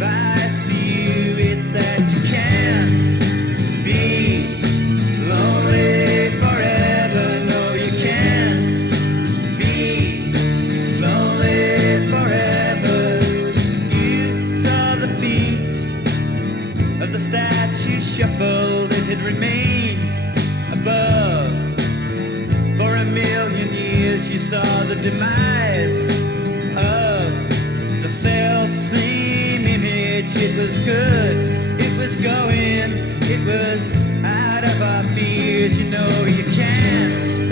advice for you. It's that you can't be lonely forever. No, you can't be lonely forever. You saw the feet of the statue shuffled as it remained above. For a million years you saw the demise of the self-same image. It was good, it was going, it was out of our fears. You know you can't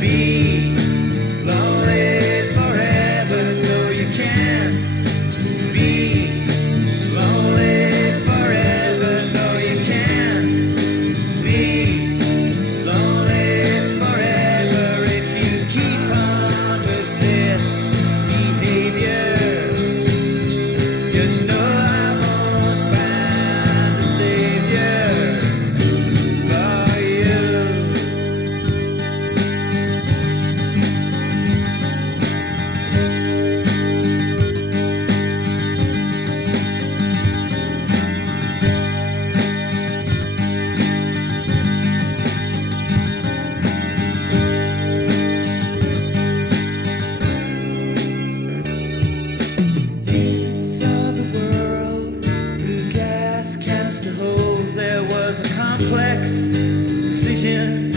be lonely forever. No, you can't be lonely forever. No, you can't be lonely forever if you keep on with this behavior. You know I won't find a savior for you. Saw the world through gas canister holes. There was a complex decision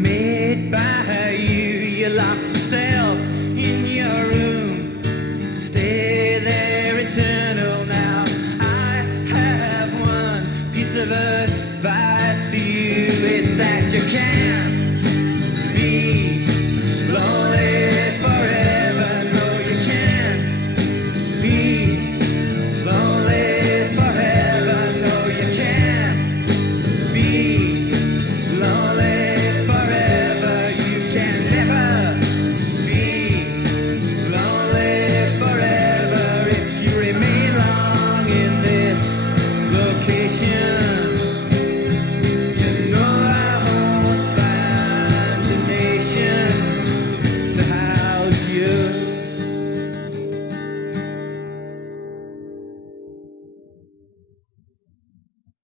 made by you. You locked yourself in your room to stay there eternal. Now I have one piece of advice for you. It's that you can't